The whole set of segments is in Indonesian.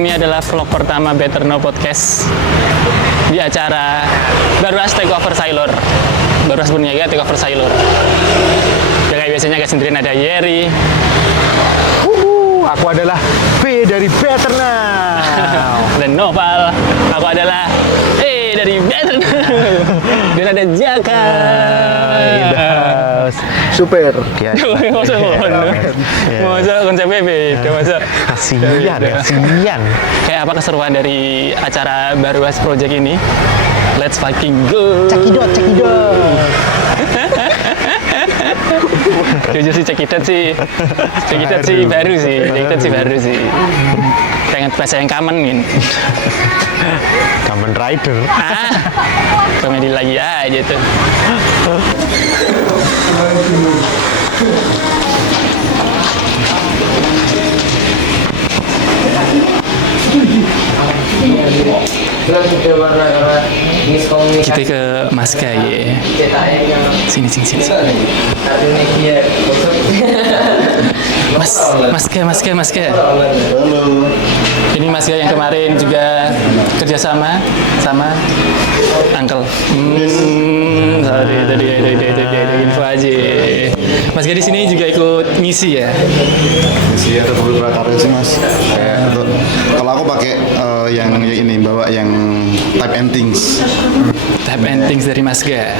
ini adalah vlog pertama Better Know Podcast di acara Baruas Takeover Sailor. Baruas Berniaga Takeover Sailor. Ya kayak biasanya gak sendirian, ada Yeri. Aku adalah B dari Better Now. Dan Noval. Aku adalah E dari Better Now. Dan ada Jaka. Super. Masa konsepnya beda, masa Kasian. kayak apa keseruan dari acara Baruas Project ini? Let's fucking go. Cekidot. Jujur sih Cekidot sih baru sih. Pengen bahasa yang common nih. Kamen Rider. Komedi lagi aja tuh. Kita ke Maska ya. Sini. Maska. Halo. Ini Maska yang kemarin juga kerjasama sama Uncle. Sorry, tadi ada info aja. Maska di sini juga ikut ngisi ya. Isi ada beberapa karya sih mas. Kayak kalau aku pakai yang ini bawa yang type and things. Type and things dari Maska.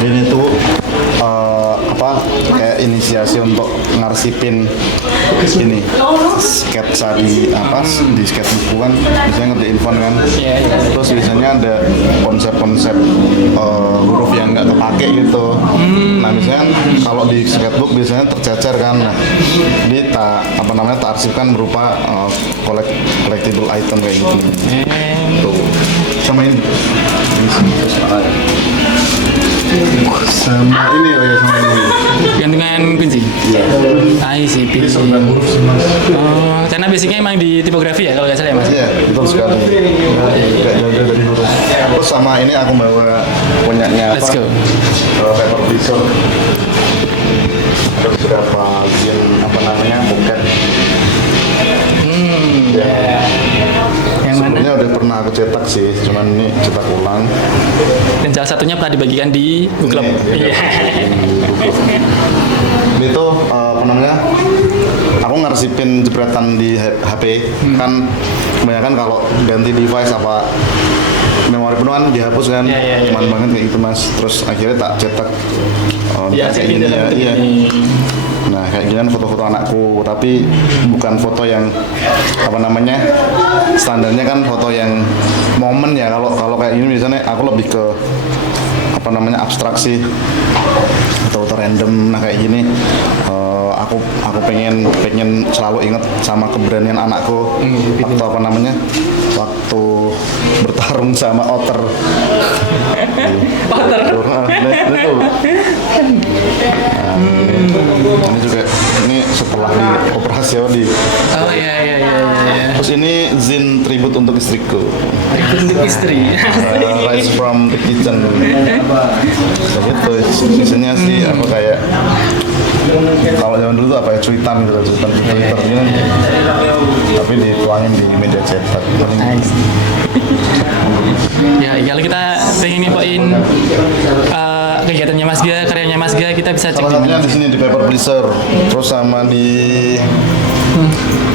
Ini tuh kayak inisiasi untuk ngarsipin ini sketsa di sketchbook kan biasanya ngerjain font kan. Terus biasanya ada konsep-konsep huruf yang nggak kepake gitu. Nah biasanya kalau di sketchbook biasanya tercecer kan. Nah ini tak arsipkan berupa collectible item kayak gitu. Tuh sama ini. Sama ini Gantungan kunci. I see. ini sebenarnya huruf sih mas. Oh, karena basicnya emang di tipografi ya kalau nggak salah ya mas. Iya betul sekali. Nggak jauh dari huruf. Terus sama ini aku bawa punyanya Let's go. paper visual. Ada beberapa buket. Yang mana? Sebelumnya udah pernah aku cetak sih, cuman ini cetak ulang. Dan salah satunya pernah dibagikan di book club. Iya. Ini tuh aku ngarsipin jepretan di HP kan kebanyakan kalau ganti device apa memori penuh kan dihapus kan. Iya. Cuman banget kayak gitu mas. Terus akhirnya tak cetak kayak gini ya. Iya. Nah kayak gini kan foto-foto anakku, tapi bukan foto yang standarnya kan foto yang momen ya. Kalau kayak gini biasanya aku lebih ke abstraksi atau random. Nah kayak gini aku pengen selalu inget sama keberanian anakku waktu bertarung sama otter. Ini juga setelah dioperasi di. Oh iya. Terus ini zin tribute untuk istriku. Untuk istri. Rise from the kitchen. Gitu. Isinya sih kayak kalau zaman dulu tuh cuitan di Twitter ini. Tapi dituangin di media cetak. Ya, kalau kita pengen infoin kegiatannya Mas Ga, karyanya Mas Ga, kita bisa cek salah satunya di sini di Paper Pleaser, terus sama di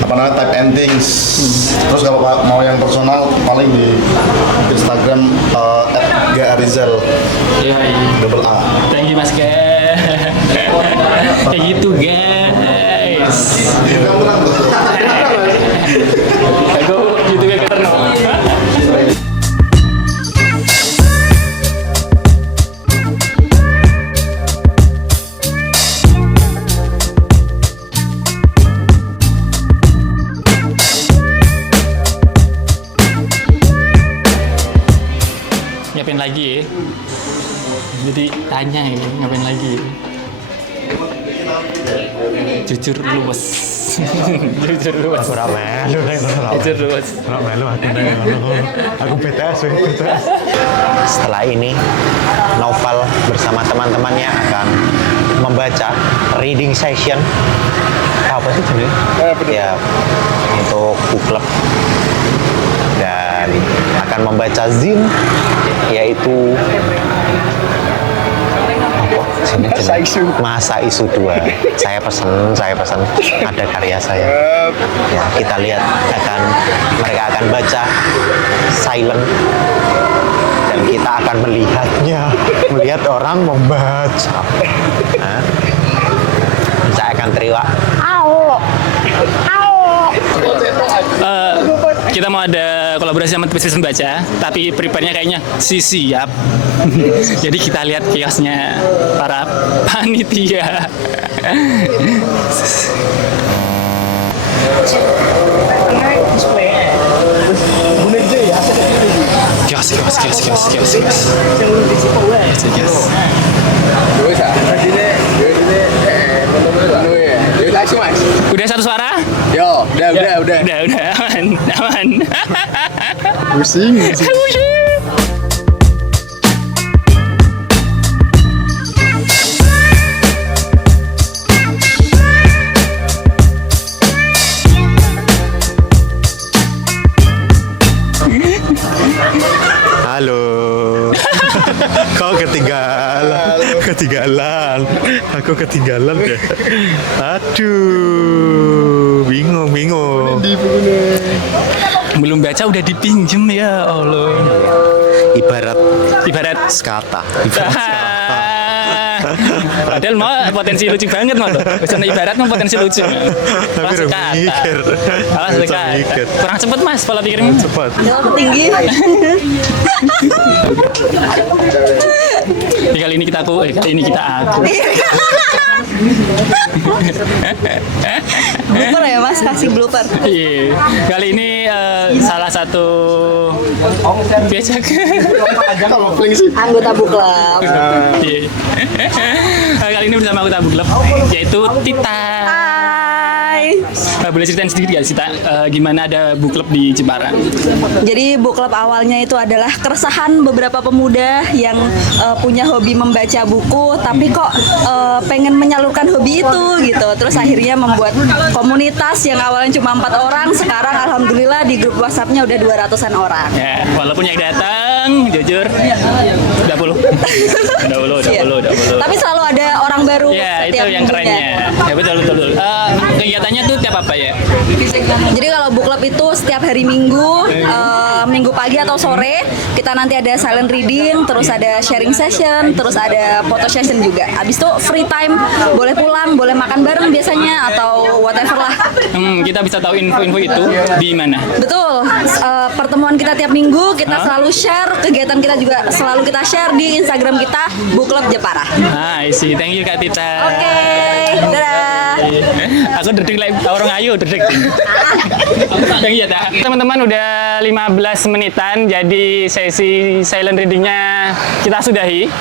type and things. Terus kalau mau yang personal paling di Instagram @garizal double A. Thank you Mas Ga. Kayak gitu guys. Aku YouTube Better Know. Ngapain lagi ya? Jadi tanya ya, ngapain lagi ya? Jujur luwes. Jujur luwes. Jujur luwes. Aku BTS. Setelah ini, Noval bersama teman-temannya akan membaca reading session apa sih sebenarnya? Ya, untuk book club dan akan membaca zin yaitu Masa Isu 2. Saya pesan ada karya saya. Ya, kita lihat mereka akan baca silent dan kita akan melihat orang membaca. Saya akan teriak, "Au! Au!" Kita mau ada kolaborasi sama Bisnis Membaca, tapi prepare-nya kayaknya siap. Jadi kita lihat kiosnya para panitia. Kios. Udah satu suara? Yo, udah. Udah, aman. Pusing. Halo. Kau ketinggalan. Aku ketinggalan deh. Aduh, bingung. Belum baca udah dipinjem ya Allah. Ibarat skata. Padahal mau potensi lucu banget mau. Misalnya ibarat mau potensi lucu. Tapi udah mikir. Kurang cepet Mas pola pikirmu. Cepat. Tinggi. Kali ini kita aku. Blooper ya Mas, kasih blooper. Iya. Kali ini salah satu Anggota book club. Iya. Kali ini bersama anggota book club yaitu Tita. Hai. Boleh ceritain sedikit nggak Tita gimana ada book club di Jepara? Jadi book club awalnya itu adalah keresahan beberapa pemuda yang punya hobi membaca buku, tapi kok pengen menyalurkan hobi itu gitu. Terus akhirnya membuat komunitas yang awalnya cuma 4 orang, sekarang alhamdulillah di grup WhatsApp-nya udah 200-an orang. Ya, walaupun yang datang jujur udah puluh. Tapi selalu ada orang baru Ya, itu setiap yang minggunya. kerennya. Ya betul. Kegiatannya tuh tiap apa ya? Jadi kalau book club itu setiap hari Minggu, Minggu pagi atau sore, kita nanti ada silent reading, terus ada sharing session, terus ada photo session juga. Abis itu free time, boleh pulang, boleh makan bareng biasanya atau whatever lah. Kita bisa tahu info-info itu di mana? Betul, pertemuan kita tiap minggu kita selalu share, kegiatan kita juga selalu kita share di Instagram kita Book Club Jepara. I see. Thank you Kak Tita. Oke, dadah. Aku dredeg like orang ayu dredeg. Iya dah. Teman-teman udah 15 menitan jadi sesi silent readingnya kita sudahi.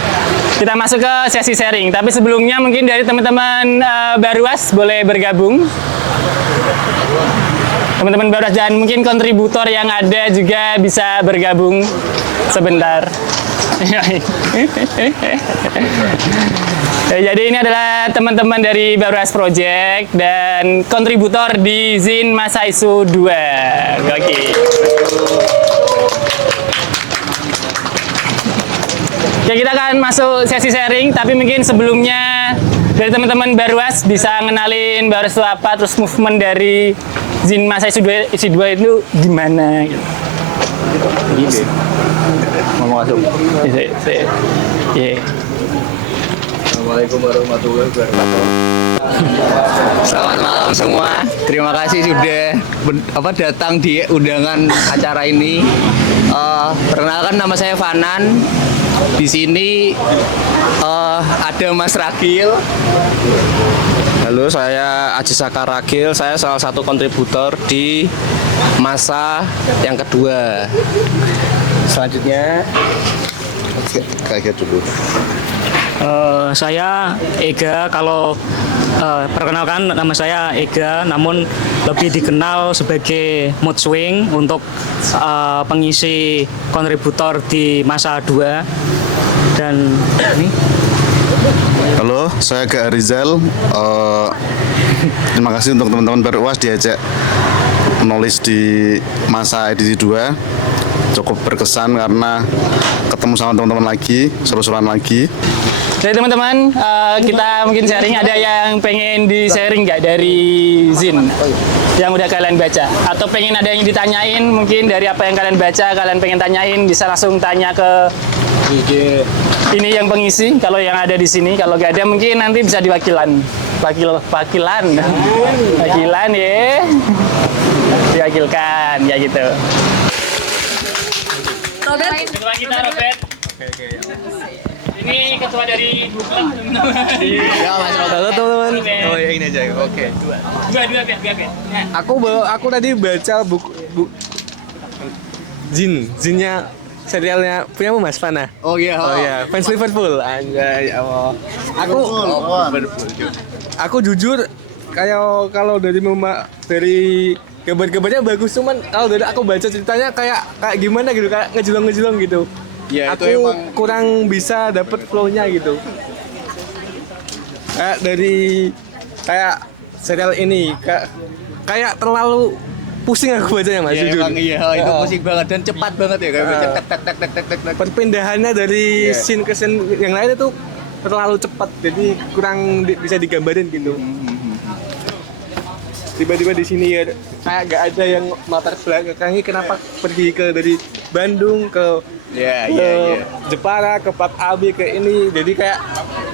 Kita masuk ke sesi sharing. Tapi sebelumnya mungkin dari teman-teman Baruas boleh bergabung. Teman-teman Baruas dan mungkin kontributor yang ada juga bisa bergabung sebentar. Jadi ini adalah teman-teman dari Baruas Project dan kontributor di Zin Masa Isu 2. Oke. Ya, kita akan masuk sesi sharing, tapi mungkin sebelumnya dari teman-teman Baruas bisa ngenalin Baruas itu apa, terus movement dari Zin Masa Isu 2 itu gimana gitu. Ngomong masuk. Iya. Assalamualaikum warahmatullahi wabarakatuh. Selamat malam semua. Terima kasih sudah datang di undangan acara ini. Perkenalkan nama saya Fanan. Di sini ada Mas Ragil. Halo, saya Aji Saka Ragil. Saya salah satu kontributor di masa yang kedua. Selanjutnya Kaget dulu. Saya Ega. Kalau perkenalkan nama saya Ega, namun lebih dikenal sebagai mood swing untuk pengisi kontributor di masa 2. Dan ini Halo, saya Kak Rizal. Terima kasih untuk teman-teman berUAS diajak menulis di masa edisi 2. Cukup berkesan karena ketemu sama teman-teman lagi, seru-seruan lagi. Jadi teman-teman, kita mungkin sharing, ada yang pengen di-sharing nggak dari Zin yang udah kalian baca? Atau pengen ada yang ditanyain mungkin dari apa yang kalian baca, kalian pengen tanyain, bisa langsung tanya ke ini yang pengisi, kalau yang ada di sini. Kalau nggak ada mungkin nanti bisa diwakilan. Wakilan ya. Diwakilkan, ya gitu. Robert, Ketua kita Robert. Ini ketua dari Bukla, teman-teman. Ya Mas Robert. Halo teman-teman. Oh ya ini aja. Oke. Dua. Aku tadi baca buku Zinnya serialnya punya Mas Fana. Oh iya. Oh iya, fans Liverpool. Anjay, Allah. Aku jujur kayak kalau dari gambar-gambarnya bagus, cuman kalau dari aku baca ceritanya kayak gimana gitu, kayak ngejelong gitu. Ya, aku kurang bisa dapet flow-nya gitu. Kayak serial ini kayak terlalu pusing aku bacanya Mas, jujur. Itu pusing banget dan cepat banget ya, kayak baca tek. Perpindahannya dari scene ke scene yang lain itu terlalu cepat, jadi kurang bisa digambarin gitu. Tiba-tiba di sini ya kayak gak ada yang latar belakangnya kenapa pergi dari Bandung ke Jepara ke Pak Abi ke ini, jadi kayak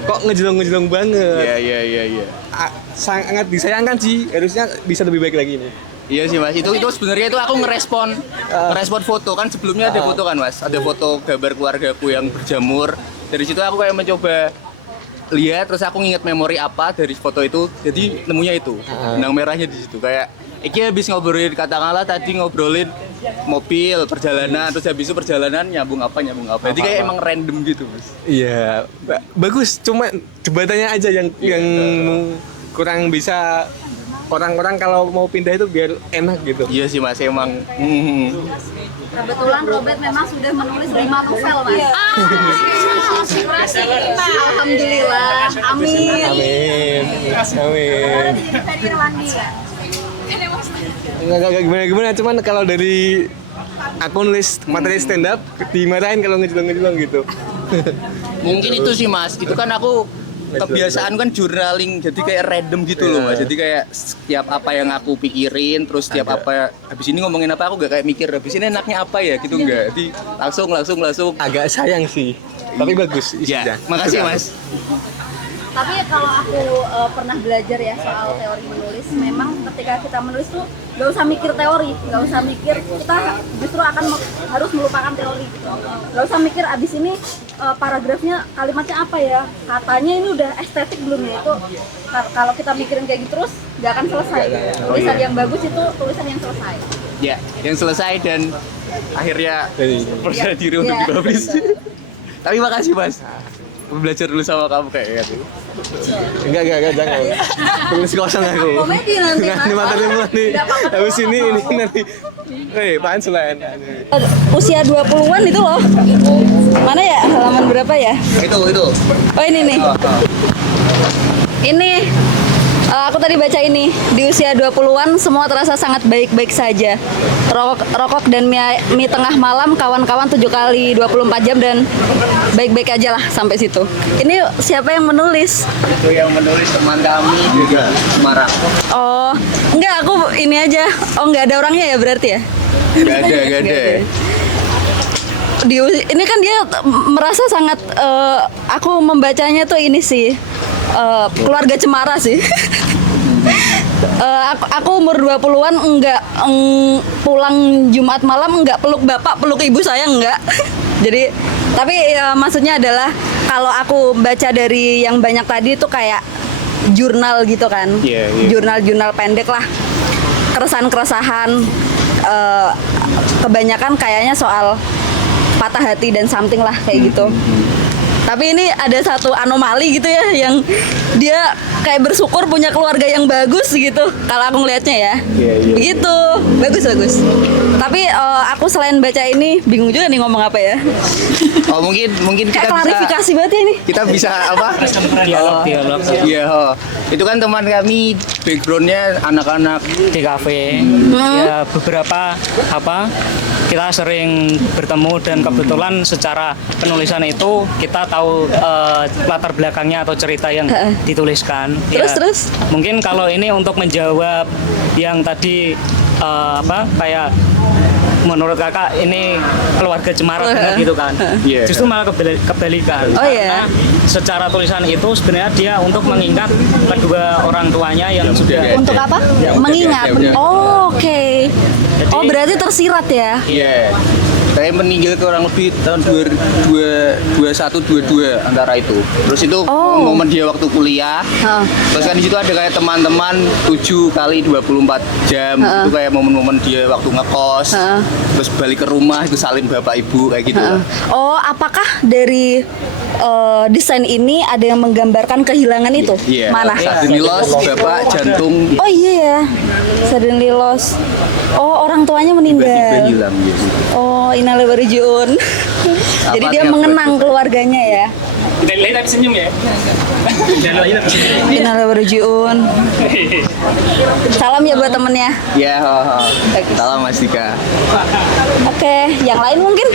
kok ngejelong banget. Iya. Sangat disayangkan sih, harusnya bisa lebih baik lagi nih. Iya sih Mas, itu sebenarnya itu aku ngerespon foto kan, sebelumnya ada foto kan Mas, ada foto gambar keluargaku yang berjamur. Dari situ aku kayak mencoba lihat, terus aku nginget memori apa dari foto itu, jadi nemunya itu benang merahnya di situ. Kayak iki habis ngobrolin katakanlah tadi ngobrolin mobil perjalanan, terus habis itu perjalanan nyambung apa. Jadi kayak emang random gitu Mas. Iya, bagus, cuma jembatannya aja yang kurang bisa. Orang-orang kalau mau pindah itu biar enak gitu. Iya sih Mas, emang. kebetulan Robert memang sudah menulis 5 novel, Mas. Alhamdulillah. Amin. Enggak gimana, cuman kalau dari aku nulis materi stand up dimarahin kalau ngejelong gitu. Mungkin itu sih Mas, itu kan aku kebiasaan kan journaling, jadi kayak random gitu loh Mas. Jadi kayak setiap apa yang aku pikirin, terus setiap apa habis ini ngomongin apa, aku gak kayak mikir habis ini enaknya apa ya gitu, enggak. Jadi langsung. Agak sayang sih, tapi bagus isinya. Ya, makasih Mas. Tapi kalau aku pernah belajar ya soal teori menulis, memang ketika kita menulis tuh gak usah mikir teori, gak usah mikir, kita justru harus melupakan teori gitu. Gak usah mikir abis ini paragrafnya kalimatnya apa ya, katanya ini udah estetik belum ya, itu kalau kita mikirin kayak gitu terus gak akan selesai. Tulisan yang bagus itu tulisan yang selesai. Ya, yang selesai dan akhirnya percaya diri untuk dipublish. Tapi makasih Mas, belajar dulu sama kamu kayak gitu. Enggak, jangan. Tulis kosong aku. Komedi nanti Mas. Ini materi nih. Habis ini nanti. Punchline. Usia 20-an itu loh. Mana ya? Halaman berapa ya? Itu. Oh ini nih. Ini aku tadi baca ini, di usia 20-an semua terasa sangat baik-baik saja. Rokok dan mie tengah malam, kawan-kawan 7 kali 24 jam dan baik-baik aja lah sampai situ. Ini siapa yang menulis? Itu yang menulis teman kami juga, Semarang. Oh, enggak, aku ini aja. Oh, enggak ada orangnya ya berarti ya? Gak ada. Ini kan dia merasa sangat aku membacanya tuh ini sih keluarga cemara sih. Aku umur 20-an enggak pulang Jumat malam enggak peluk bapak, peluk ibu saya enggak. Jadi tapi maksudnya adalah kalau aku baca dari yang banyak tadi itu kayak jurnal gitu kan. Jurnal pendek lah. Keresahan kebanyakan kayaknya soal patah hati dan something lah kayak gitu. Tapi ini ada satu anomali gitu ya, yang dia kayak bersyukur punya keluarga yang bagus gitu. Kalau aku ngelihatnya ya, begitu bagus. Tapi aku selain baca ini bingung juga nih ngomong apa ya. Oh mungkin Kayak kita klarifikasi banget ya ini. kita bisa apa? Dialog. Iya, itu kan teman kami backgroundnya anak-anak Di kafe. Ya beberapa kita sering bertemu dan kebetulan secara penulisan itu kita tahu latar belakangnya atau cerita yang dituliskan. Terus? Mungkin kalau ini untuk menjawab yang tadi kayak menurut kakak ini keluarga cemara banget gitu kan. Iya. Justru malah kebalikan. Oh, iya. Karena secara tulisan itu sebenarnya dia untuk mengingat kedua orang tuanya yang sudah Untuk apa? Ya, Mengingat. udah. Oh, oke. Oh, berarti tersirat ya? Iya. Saya meninggal kurang lebih tahun 2021-22 antara itu. Terus itu momen dia waktu kuliah. Terus kan di situ ada kayak teman-teman 7 kali 24 jam. Itu kayak momen-momen dia waktu ngekos. Terus balik ke rumah itu salim bapak ibu kayak gitu lah. Oh, apakah dari desain ini ada yang menggambarkan kehilangan itu? Iya. Mana? Suddenly lost, bapak jantung Oh iya ya, suddenly lost. Oh, orang tuanya tiba-tiba meninggal. hilang gitu. Oh, innalillahi wa inna ilaihi raji'un. Jadi dia Apa mengenang keluarganya ya. Dari tapi senyum ya. Dari tapi senyum. Innalillahi wa raji'un. Salam ya buat temennya. Ya, salam Mas Dika. Oke, yang lain mungkin?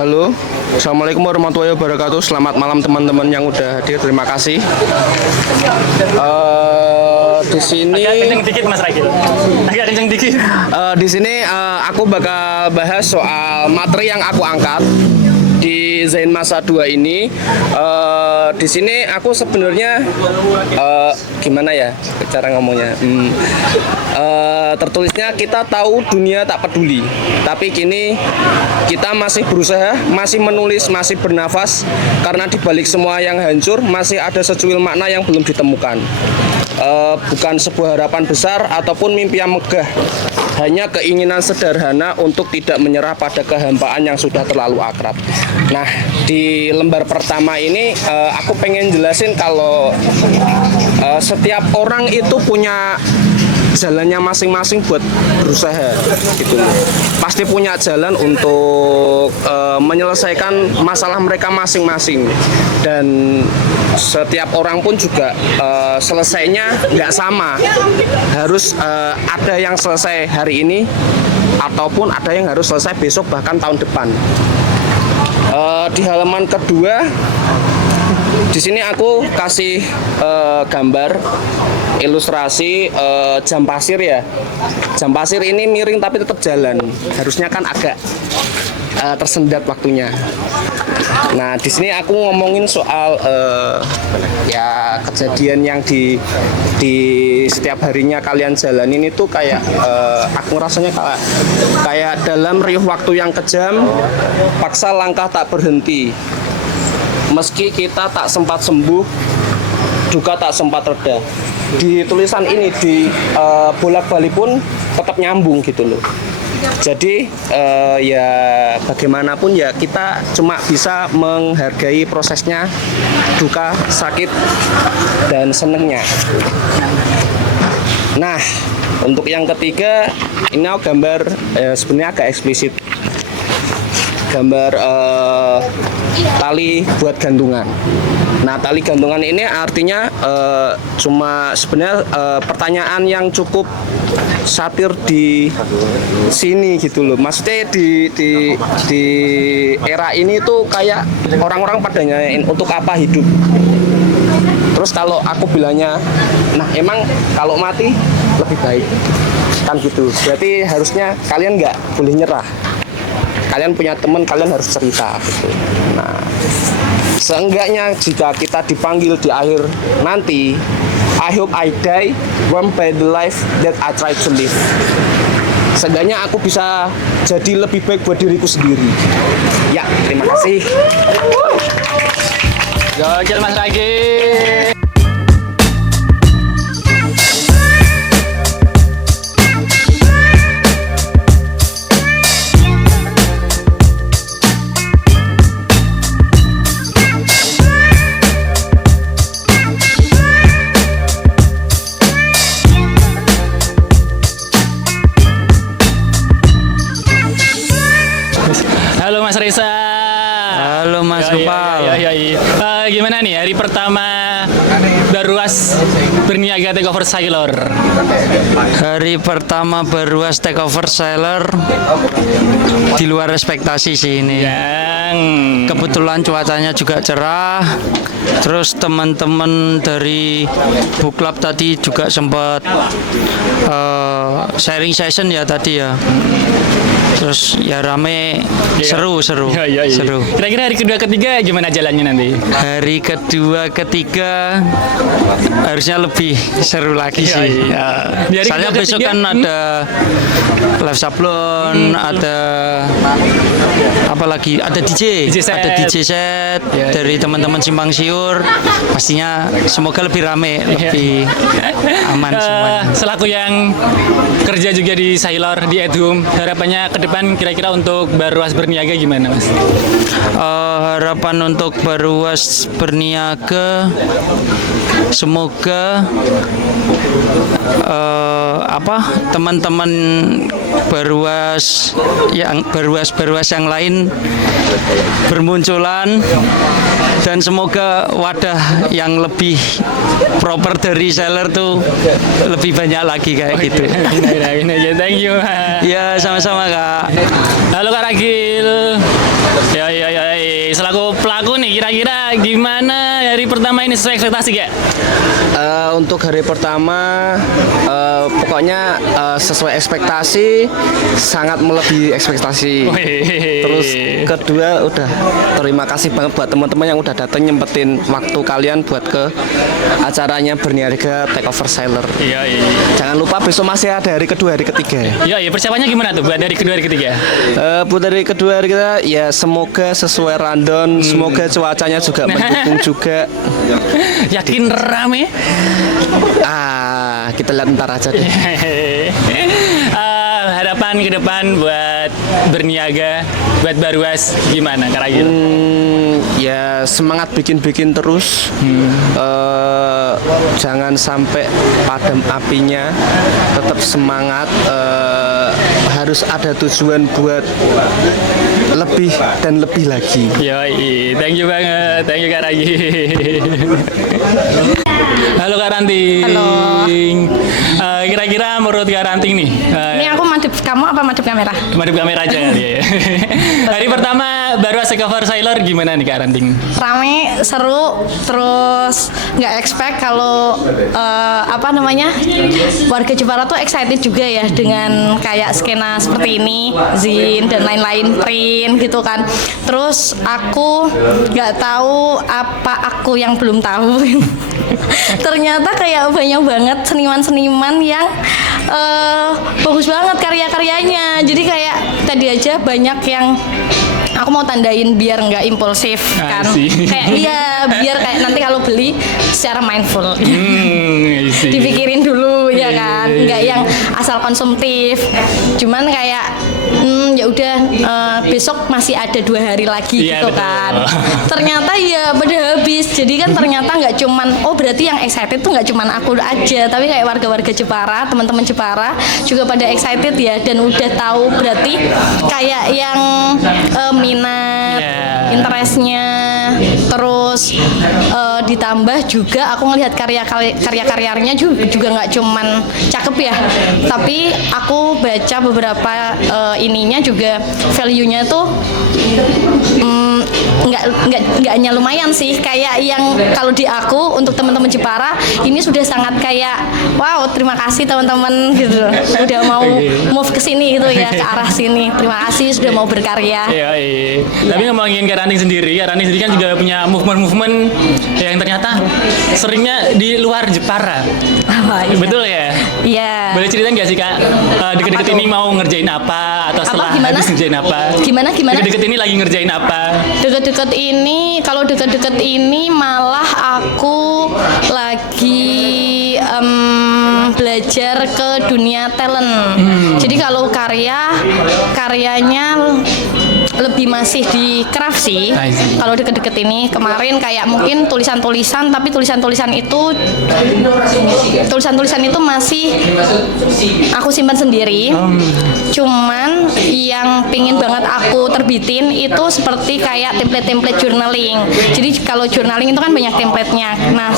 Halo, assalamualaikum warahmatullahi wabarakatuh. Selamat malam teman-teman yang udah hadir. Terima kasih. Di sini Agak kenceng dikit Mas Ragil. Agak kenceng dikit. Di sini aku bakal bahas soal materi yang aku angkat di Zain Masa 2 ini. Di sini aku sebenarnya gimana ya cara ngomongnya? Tertulisnya kita tahu dunia tak peduli, tapi kini kita masih berusaha, masih menulis, masih bernafas, karena di balik semua yang hancur masih ada secuil makna yang belum ditemukan. Bukan sebuah harapan besar ataupun mimpi yang megah, hanya keinginan sederhana untuk tidak menyerah pada kehampaan yang sudah terlalu akrab. Nah, di lembar pertama ini aku pengen jelasin kalau setiap orang itu punya jalannya masing-masing buat berusaha gitu loh. Pasti punya jalan untuk menyelesaikan masalah mereka masing-masing, dan setiap orang pun juga selesainya nggak sama. Harus ada yang selesai hari ini ataupun ada yang harus selesai besok bahkan tahun depan. Di halaman kedua di sini aku kasih gambar ilustrasi jam pasir ya. Jam pasir ini miring tapi tetap jalan. Harusnya kan agak tersendat waktunya. Nah, di sini aku ngomongin soal ya kejadian yang di setiap harinya kalian jalanin itu kayak aku rasanya kayak dalam riuh waktu yang kejam, paksa langkah tak berhenti. Meski kita tak sempat sembuh, duka tak sempat reda. Di tulisan ini di bolak-balik pun tetap nyambung gitu loh. Jadi ya bagaimanapun ya kita cuma bisa menghargai prosesnya, duka, sakit, dan senengnya. Nah, untuk yang ketiga ini aku gambar sebenarnya agak eksplisit. Gambar tali buat gantungan. Nah, tali gantungan ini artinya cuma sebenarnya pertanyaan yang cukup satir di sini gitu loh. Maksudnya di era ini tuh kayak orang-orang pada nanyain untuk apa hidup. Terus kalau aku bilangnya, nah emang kalau mati lebih baik kan gitu. Berarti harusnya kalian nggak boleh nyerah. Kalian punya teman, kalian harus cerita gitu. Nah, seenggaknya jika kita dipanggil di akhir nanti, I hope I die warmed by the life that I try to live. Seenggaknya aku bisa jadi lebih baik buat diriku sendiri. Ya, terima kasih. Gokil Mas Ragil. Halo Mas Reza. Halo Mas Gopal. Gimana nih hari pertama Barwas berniaga takeover Sailor? Hari pertama Barwas takeover Sailor di luar ekspektasi sih ini. Kebetulan cuacanya juga cerah. Terus teman-teman dari book club tadi juga sempat sharing session ya tadi ya. Terus ya rame, seru. Kira-kira hari kedua ketiga gimana jalannya nanti? Hari kedua ketiga harusnya lebih seru lagi sih. Soalnya besok kan ada live sablon, ada apa lagi? Ada DJ set dari teman-teman Simpang Siur. Pastinya semoga lebih rame, lebih aman semuanya. Selaku yang kerja juga di Sailor di Edhum, harapannya ke depan kira-kira untuk Barwas berniaga gimana, Mas? Harapan untuk Barwas berniaga semoga teman-teman Barwas yang lain bermunculan dan semoga wadah yang lebih proper dari seller tuh lebih banyak lagi kayak gitu. Thank you. Ya sama-sama Kak. Halo Kak Ragil. Ya. Selaku pelaku nih kira-kira gimana hari pertama ini sesuai ekspektasi gak? Untuk hari pertama pokoknya sesuai ekspektasi, sangat melebihi ekspektasi. Terus kedua udah terima kasih banget buat teman-teman yang udah datang nyempetin waktu kalian buat ke acaranya berniaga takeover Sailor. Iya. Jangan lupa besok masih ada hari kedua, hari ketiga. Iya, persiapannya gimana tuh buat hari kedua, hari ketiga? Buat hari kedua hari kita ya semoga sesuai rundown, semoga cuacanya juga mendukung juga. Yakin rame? Kita lihat ntar aja deh. Harapan ke depan buat berniaga, buat Barwas gimana Kak Ragil? Ya semangat bikin terus. Jangan sampai padam apinya, tetap semangat. Harus ada tujuan buat lebih dan lebih lagi. Yoi, thank you banget, thank you Kak Ragil. Halo Kak Ranting. Halo. Kira-kira menurut Kak Ranting nih. Ini aku madep kamu apa madep kamera? Madep kamera aja kali ya. Hari pertama Barwas takeover Sailor gimana nih Kak Ranting? Rame, seru, terus nggak expect kalau warga Jepara tuh excited juga ya dengan kayak skena seperti ini, zin dan lain-lain, print gitu kan. Terus aku nggak tahu apa aku yang belum tahu. Ternyata kayak banyak banget seniman-seniman yang bagus banget karya-karyanya. Jadi kayak tadi aja banyak yang aku mau tandain biar nggak impulsif kan. Kayak biar kayak nanti kalau beli secara mindful. Dipikirin dulu ya kan, nggak yang asal konsumtif. Cuman kayak ya udah besok masih ada 2 hari lagi gitu kan. Ternyata ya pada habis. Jadi kan ternyata nggak cuman berarti yang excited tuh nggak cuman aku aja, tapi kayak warga-warga Jepara, teman-teman Jepara juga pada excited ya, dan udah tahu berarti kayak yang minat, interestnya, terus ditambah juga aku ngelihat karya-karyanya juga nggak cuman cakep ya, tapi aku baca beberapa ininya juga value-nya tuh nggak hanya lumayan sih, kayak yang kalau di aku untuk teman-teman Jepara ini sudah sangat kayak wow, terima kasih teman-teman gitu, udah mau move ke sini gitu ya, ke arah sini. Terima kasih sudah mau berkarya. Tapi ngomongin Kak Ranting sendiri kan juga punya movement yang ternyata seringnya di luar Jepara. Betul ya? Iya. Boleh cerita nggak sih Kak, deket-deket ini mau ngerjain apa atau setelah habis ngerjain apa? Gimana? Deket-deket ini lagi ngerjain apa? Deket-deket ini, kalau deket-deket ini malah aku lagi belajar ke dunia talent. Jadi kalau karyanya lebih masih di craft sih. Kalau deket-deket ini kemarin kayak mungkin tulisan-tulisan, tapi tulisan-tulisan itu masih aku simpan sendiri. Cuman yang pingin banget aku terbitin itu seperti kayak template-template journaling. Jadi kalau journaling itu kan banyak template-nya. Nah,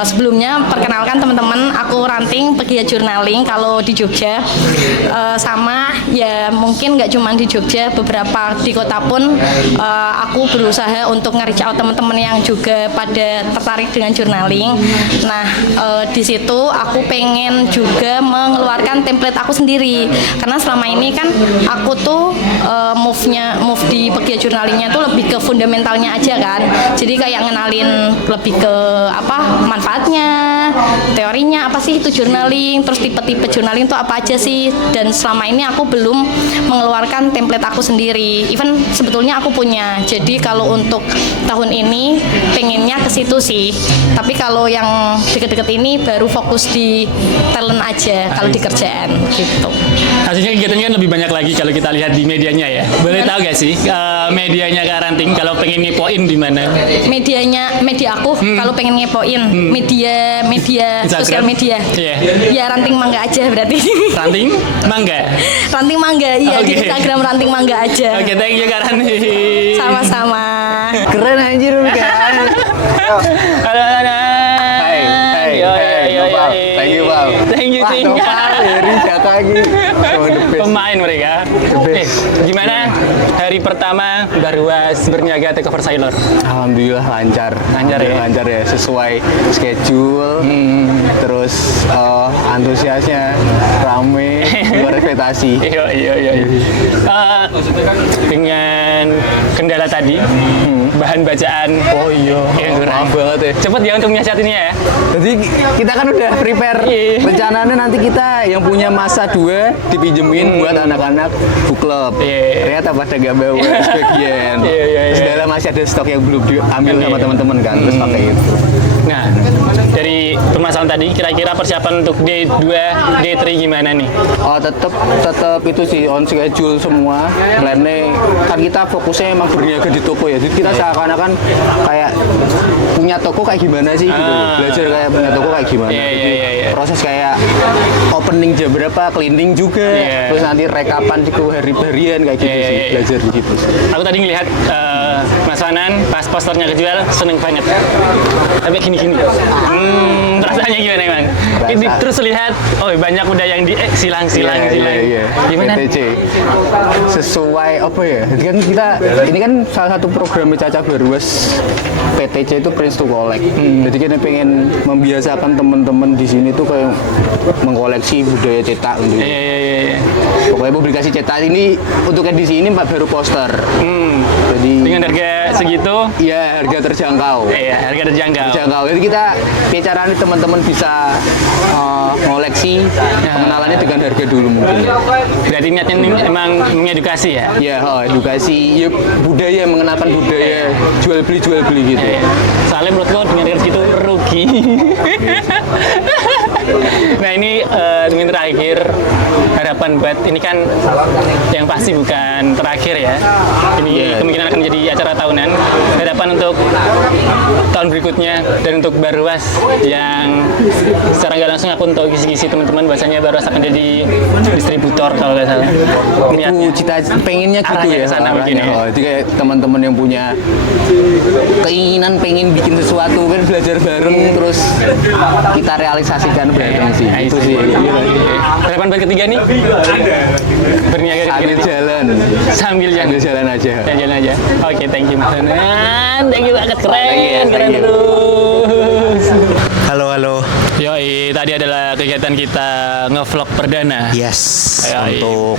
sebelumnya perkenalkan teman-teman, aku ranting pegiat journaling kalau di Jogja. Sama ya mungkin nggak cuma di Jogja, beberapa di kota pun aku berusaha untuk nge-reach out teman-teman yang juga pada tertarik dengan journaling. Nah, di situ aku pengen juga mengeluarkan template aku sendiri karena selama ini kan aku tuh move di pegiat journalingnya tuh lebih ke fundamentalnya aja kan, jadi kayak ngenalin lebih ke apa manfaatnya, teorinya apa sih itu journaling, terus tipe-tipe journaling tuh apa aja sih, dan selama ini aku belum mengeluarkan template aku sendiri. Even sebetulnya aku punya, jadi kalau untuk tahun ini pengennya ke situ sih, tapi kalau yang deket-deket ini baru fokus di talent aja kalau di kerjaan gitu. Hasilnya kegiatannya kan lebih banyak lagi kalau kita lihat di medianya ya. Boleh tahu gak sih medianya Kak Ranting kalau pengen ngepoin di mana? Media aku kalau pengen ngepoin media Instagram? Sosial media. Yeah. Ya Ranting Mangga aja berarti. Ranting Mangga. Ranting Mangga, iya di Okay. Instagram Ranting Mangga aja. Oke, thank you Kak Ranting. Sama-sama. Keren anjir kan. Halo. Thank you, Bang. Thank you. Dari jatuh lagi. Pemain mereka. Gimana hari pertama Barwas berniaga takeover Sailor? Alhamdulillah lancar. Lancar ya? Lancar ya, sesuai schedule. Terus antusiasnya rame, luar ekspektasi. Iya. Dengan kendala tadi, bahan bacaan. Oh iya, maaf banget ya. Cepet ya untuk menyiasatinya ya. Jadi kita kan udah prepare rencananya nanti kita yang punya masa 2 dipinjemin buat anak-anak book club. Ternyata pada gak bawa sebagian. Terus dalam masih ada stok yang belum diambil sama teman-teman kan, terus pakai itu. Nah, dari permasalahan tadi, kira-kira persiapan untuk day 2, day 3 gimana nih? Oh, tetap itu sih on schedule semua. Plannya kan kita fokusnya emang berniaga di toko ya. Jadi kita seakan-akan kayak punya toko kayak gimana sih gitu. Belajar kayak punya toko kayak gimana. Iya. Proses kayak opening jam berapa, cleaning juga. Terus nanti rekapan di hari-harian kayak gitu sih. Belajar di situ. Aku tadi ngelihat Mas Wanan pas posternya kejual seneng banget. Tapi gini. Rasanya gimana emang? Ini terus lihat, oh banyak udah yang di silang. Gimana? PTC sesuai apa ya? Jadi kan ini kan salah satu program Caca Barwas PTC itu Prince to Collect. Jadi kita pengen membiasakan teman-teman di sini tuh kayak mengkoleksi budaya cetak gitu. Iya. Pokoknya publikasi cetak ini untuk edisi ini baru poster. Jadi dengan harga segitu? Iya, harga terjangkau. Iya, harga terjangkau. Jadi kita bicara nih teman-teman bisa ngoleksi pengenalannya dengan harga dulu mungkin. Berarti niatnya memang mengedukasi ya? Iya, edukasi, ya budaya, mengenalkan budaya, jual beli gitu. Soalnya menurutku dengan harga segitu rugi. Nah ini dengan terakhir harapan buat ini kan yang pasti bukan terakhir ya. Ini kemungkinan akan menjadi acara tahunan. Harapan untuk tahun berikutnya dan untuk Barwas yang secara nggak langsung aku untuk kisi-kisi teman-teman bahasanya Barwas akan jadi distributor kalau nggak salah. Itu cita pengennya gitu ya. Sana mungkin ya. Jadi kayak teman-teman yang punya keinginan pengen bikin sesuatu kan belajar bareng terus kita realisasikan bareng sih. Itu sih. Harapan buat ketiga nih berniaga sambil jalan aja. Oke, thank you Mas Hanan. Thank you banget, keren terus. Halo. Yoi, tadi adalah kegiatan kita ngevlog perdana. Yes. Untuk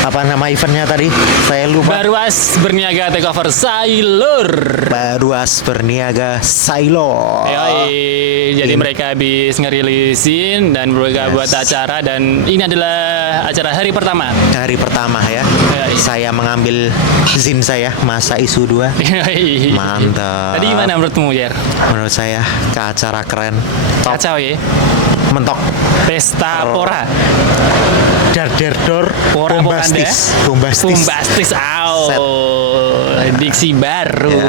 apa nama eventnya tadi? Saya lupa. Barwas berniaga takeover Sailor. Barwas berniaga Sailor. Yoi, jadi mereka habis ngerilisin dan mereka buat acara dan ini adalah acara hari pertama. Hari pertama ya. Saya mengambil zin saya masa isu 2. Mantap. Tadi gimana menurutmu, Jer? Menurut saya ke acara keren. Kacau ya. Mentok. Pesta Pora. Darderdor bombastis. Bombastis. Diksi baru.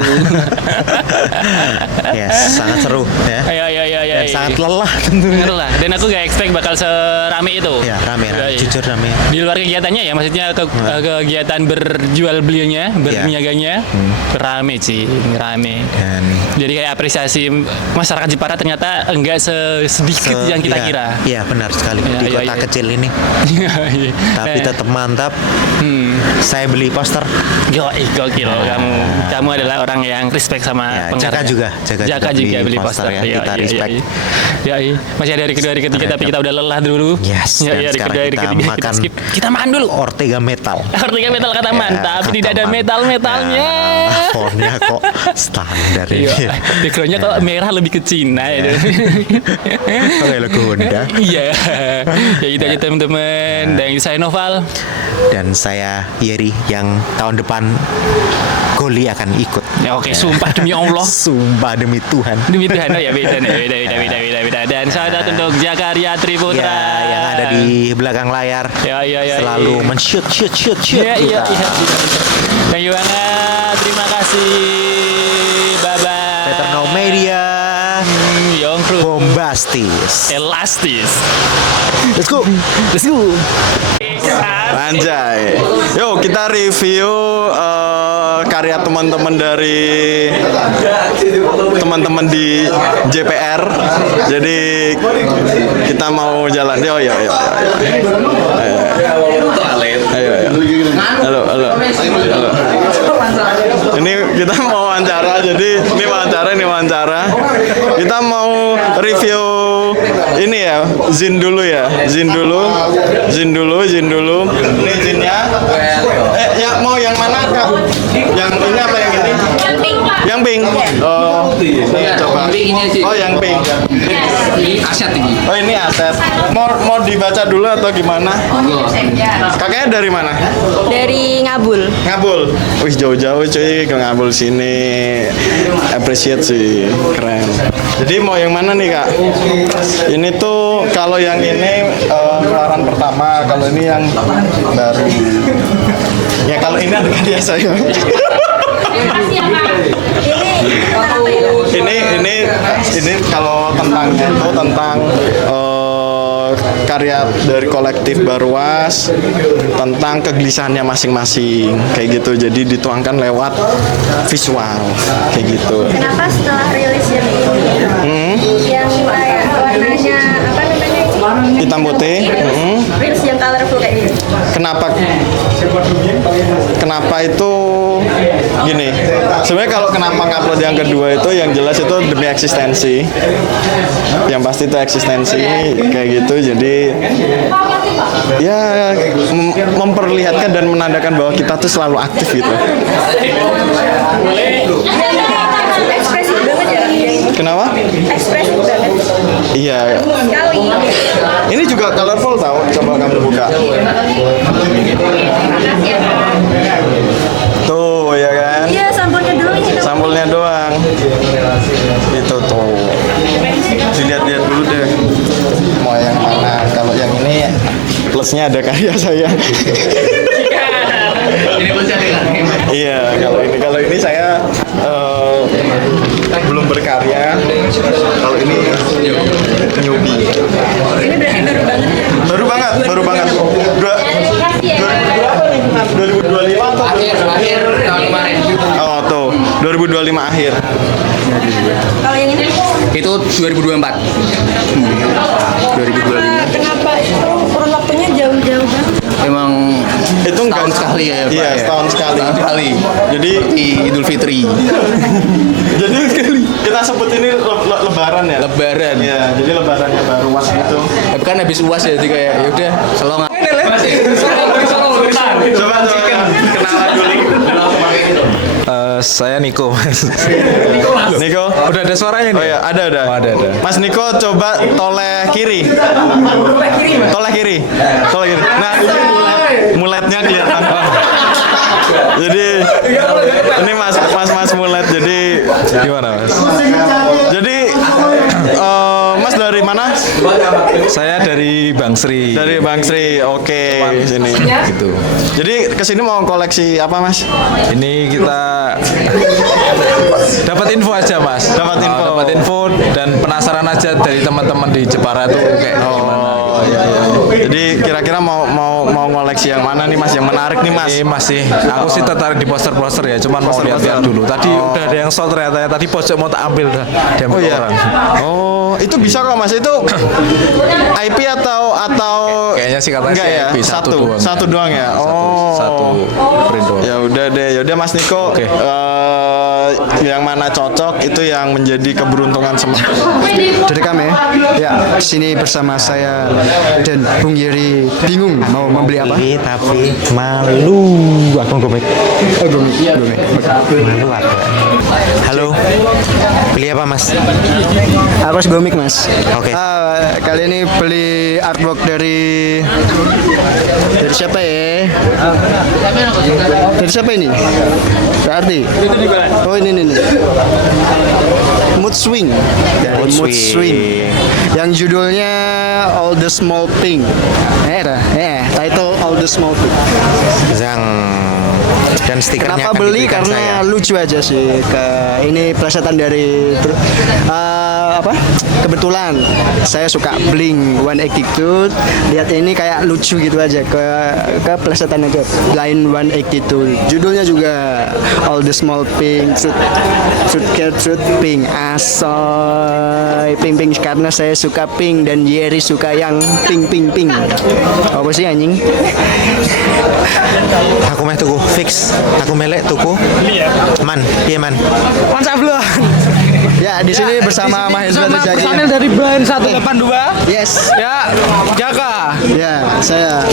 Yes, sangat seru ya. Ya. Dan sangat lelah tentunya. Dan aku gak expect bakal serame itu. Ya, rame. Jujur rame. Di luar kegiatannya ya, maksudnya kegiatan berjual belinya, berniaganya, rame sih, rame. Dan jadi kayak apresiasi masyarakat Jepara ternyata enggak sedikit yang kita kira. Iya, benar sekali. Di kota kecil ini. Tapi tetap mantap. Saya beli poster. Gokil. Kamu adalah orang yang respect sama penggarap. Jaka juga beli poster ya. Kita respect. Masih ada hari kedua, hari ketiga, tapi kita udah lelah dulu. Yes. Dan sekarang kita makan. Kita makan dulu. Ortega metal kata mantap. Tidak ada metalnya. Fontnya kok standar ini. Backgroundnya kok merah lebih ke Cina itu. Oke, lagu Honda. Iya. Ya itu aja teman-teman. Dan saya Noval. Dan saya Yeri yang tahun depan Goli akan ikut. Ya oke, sumpah demi Allah. Sumpah demi Tuhan. Demi Tuhan. Oh ya beda. Dan sahabat untuk Jakaria Triputra yang ada di belakang layar. Selalu men-shoot kita. Thank you banget. Terima kasih. Bye-bye. Peterno Media. Bombastis. Elastis. Let's go. Anjay. Yuk kita review karya teman-teman dari teman-teman di JPR. Jadi kita mau jalan. Yo. Ayo. Halo. Ini kita mau wawancara. Jadi ini wawancara. Kita mau review ini ya, Zin dulu. Ini Zinnya. Mau yang mana Kak? Yang ini apa yang ini? Yang pink. Oh, ini coba. Oh, yang pink. Ini aset ini. Oh, ini aset. Mau dibaca dulu atau gimana? Kakaknya dari mana? Dari Ngabul. Wih, jauh-jauh cuy ke Ngabul sini. Appreciate sih, keren. Jadi mau yang mana nih Kak? Ini tuh kalau yang ini keluaran pertama, kalau ini yang baru. Ya kalau ini ada karya saya. Ini kalau tentang karya dari kolektif Barwas tentang kegelisahannya masing-masing kayak gitu, jadi dituangkan lewat visual kayak gitu. Kenapa setelah rilis yang ini yang warnanya apa namanya hitam putih rilis yang colorful kayak gini? Kenapa itu gini? Sebenarnya kalau kenapa ngupload yang kedua itu yang jelas itu demi eksistensi. Yang pasti itu eksistensi kayak gitu. Jadi ya memperlihatkan dan menandakan bahwa kita tuh selalu aktif gitu. Ekspresif banget ya. Kenapa? Ekspresif banget. Iya. Sekali. Ini juga colorful tau. Coba kamu buka. Tuh ya kan? Iya, sampulnya doang ini. Sampulnya doang. Itu tuh. Dilihat-lihat dulu deh. Mau yang mana? Kalau yang ini plusnya ada karya saya. Iya, kalau ini saya belum berkarya. Kalau ini newbie. Ini berarti baru banget. Baru banget. 2025 atau akhir tahun kemarin. Oh tuh, 2025 akhir. Kalau yang ini? Itu 2024. 2025. Kenapa itu kurun waktunya jauh-jauh banget? Emang itu setahun sekali ya, Pak. Iya, setahun sekali. Jadi di Idul Fitri. Jadi kita sebut ini lebaran ya. Lebaran. Iya, jadi lebarannya baru UAS gitu. Tapi kan habis UAS jadi kayak ya udah selongan. Coba kenalan dulu. Saya Niko. Niko, udah ada suaranya nih? Oh ya, ada. Oh, ada. Mas Niko coba toleh kiri. Toleh kiri. Nah, muletnya kelihatan. Jadi ini mas mulet. Jadi gimana Mas? Jadi Mas dari mana? Saya dari Bang Sri. Dari Bang Sri, oke. Sini. Gitu. Jadi kesini mau koleksi apa Mas? Ini kita dapat info aja Mas. Dapat info. Dapat info dan penasaran aja dari teman-teman di Jepara tuh kayak gimana. Jadi kira-kira mau ngoleksi yang mana nih Mas? Yang menarik nih Mas? Ini masih aku sih tertarik di poster-poster ya, cuman mau lihat-lihat dulu. Tadi udah ada yang sold ternyata ya. Tadi pojok mau tak ambil dah. Diambil orang. Oh, itu bisa kok Mas. Itu IP atau Kayaknya sih katanya enggak sih ya? IP, Satu doang ya. Satu print doang. Ya udah deh, yaudah Mas Niko. Oke. Yang mana cocok itu yang menjadi keberuntungan semua. Direkam ya. Ya, sini bersama saya dan Bung Yeri bingung mau membeli apa? Tapi malu. Aku gomik. Oh, gomik. Malu aku. Halo. Beli apa Mas? Harus gomik, Mas. Oke. Kali ini beli artwork dari siapa ya? Dari siapa ini? Berarti. Oh ini. Mood Swing dari Mood Swing. Yang judulnya All the Small Thing. Title All the Small Thing. Dan stikernya Kenapa akan beli? diberikan Karena saya. lucu aja sih. Ini plesetan dari kebetulan saya suka Blink 182. Lihat ini kayak lucu gitu aja ke plesetan aja. Line 182. Judulnya juga All the Small Pink, Fruit Pink, asoy pink karena saya suka pink dan Yeri suka yang pink. Apa sih anjing? Aku meh tuku fix. Aku melek tuku. Man, piye man? Mantap loh. Ya, di sini bersama Mahendra Tejaki. Personil dari Blind 182. Yes. Ya, Jaka. Ya, saya.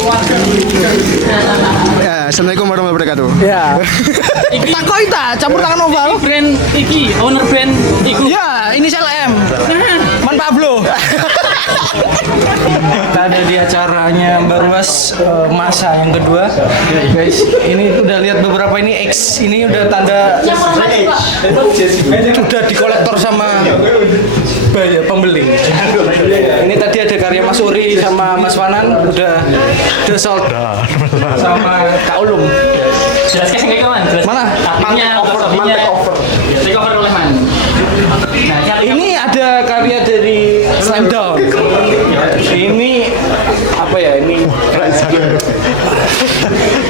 Ya, Assalamualaikum warahmatullahi wabarakatuh. Ya. Takoi ta, campur tangan oval. Brand iki, owner brand iku. Ya, inisial M. Man Pablo. Kita ada di acaranya Barwas masa yang kedua. Guys, ini udah lihat beberapa ini X, ini udah tanda udah dikolektor sama banyak pembeli. Ini tadi ada karya Mas Uri sama Mas Wanan udah sold sama Kak Ulum. Jelaskan ke kawan. Mana? Mantek over. Take over oleh Man. Nah, ini ada karya dari Slam Down. Ini apa ya? Ini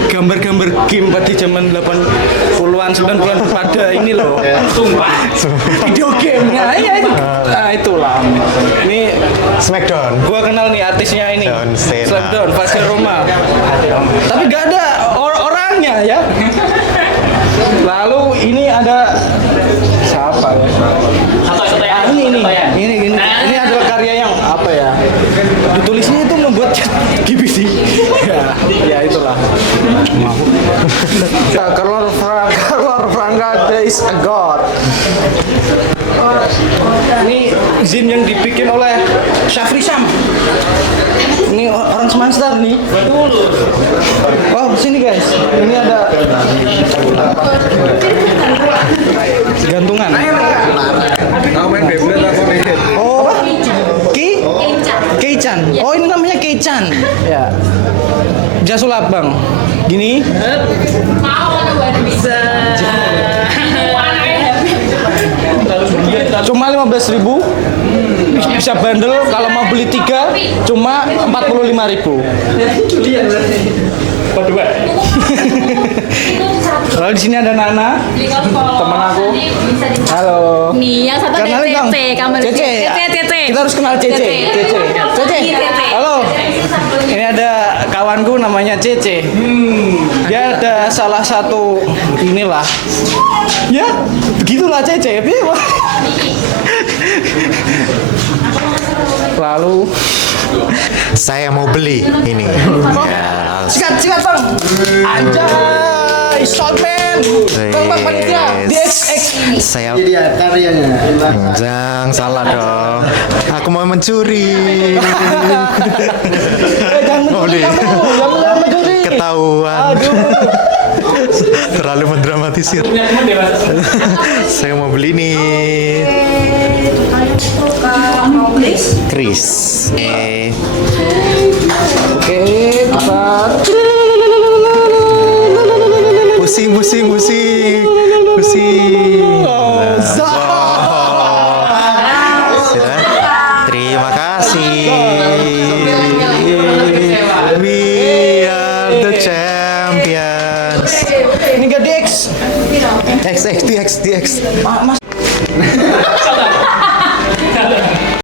gambar-gambar game pada zaman 80-an 90-an pada ini loh. Sumpah. Video game. Nah, iya itu. Nah, itulah. Ini Smackdown. gua kenal nih artisnya ini. Slam Down, Fasya Roma. Tapi gak ada orangnya ya. Lalu ini ada siapa ya? Ini adalah karya yang apa ya? Ditulisnya itu membuat GBC. ya itulah. Carlo Franga is a god. Ini zin yang dibikin oleh Syafri Sam. Ini orang Semanstar nih. Oh, sini guys. Ini ada gantungan. Oh, Keichan. Oh, ini namanya Keichan. Ya. Jasulap, Bang. Gini. Cuma 15.000. Bisa bandel, kalau mau beli 3 cuma 45.000. Lalu di sini ada Nana, teman aku. Halo. Nih, yang satu ada Kenalin, Kang. Cece. Kita harus kenal Cece. Halo. Ini ada kawanku namanya Cece. Dia ada salah satu inilah. Ya, begitulah Cece. Lalu Saya mau beli ini. Ya, sikat Bang. Anjay, Saltman. Bang panitia, DXX. Saya Ini dia karyanya. jangan salah dong. Aku mau mencuri. Jangan mencuri kamu, jangan mencuri. Ketahuan. Terlalu mendramatisir. Saya mau beli nih. Chris. Oke, kita Pusing. Sudah. Terima kasih. We are the champions. ini gak DX. DX. Mas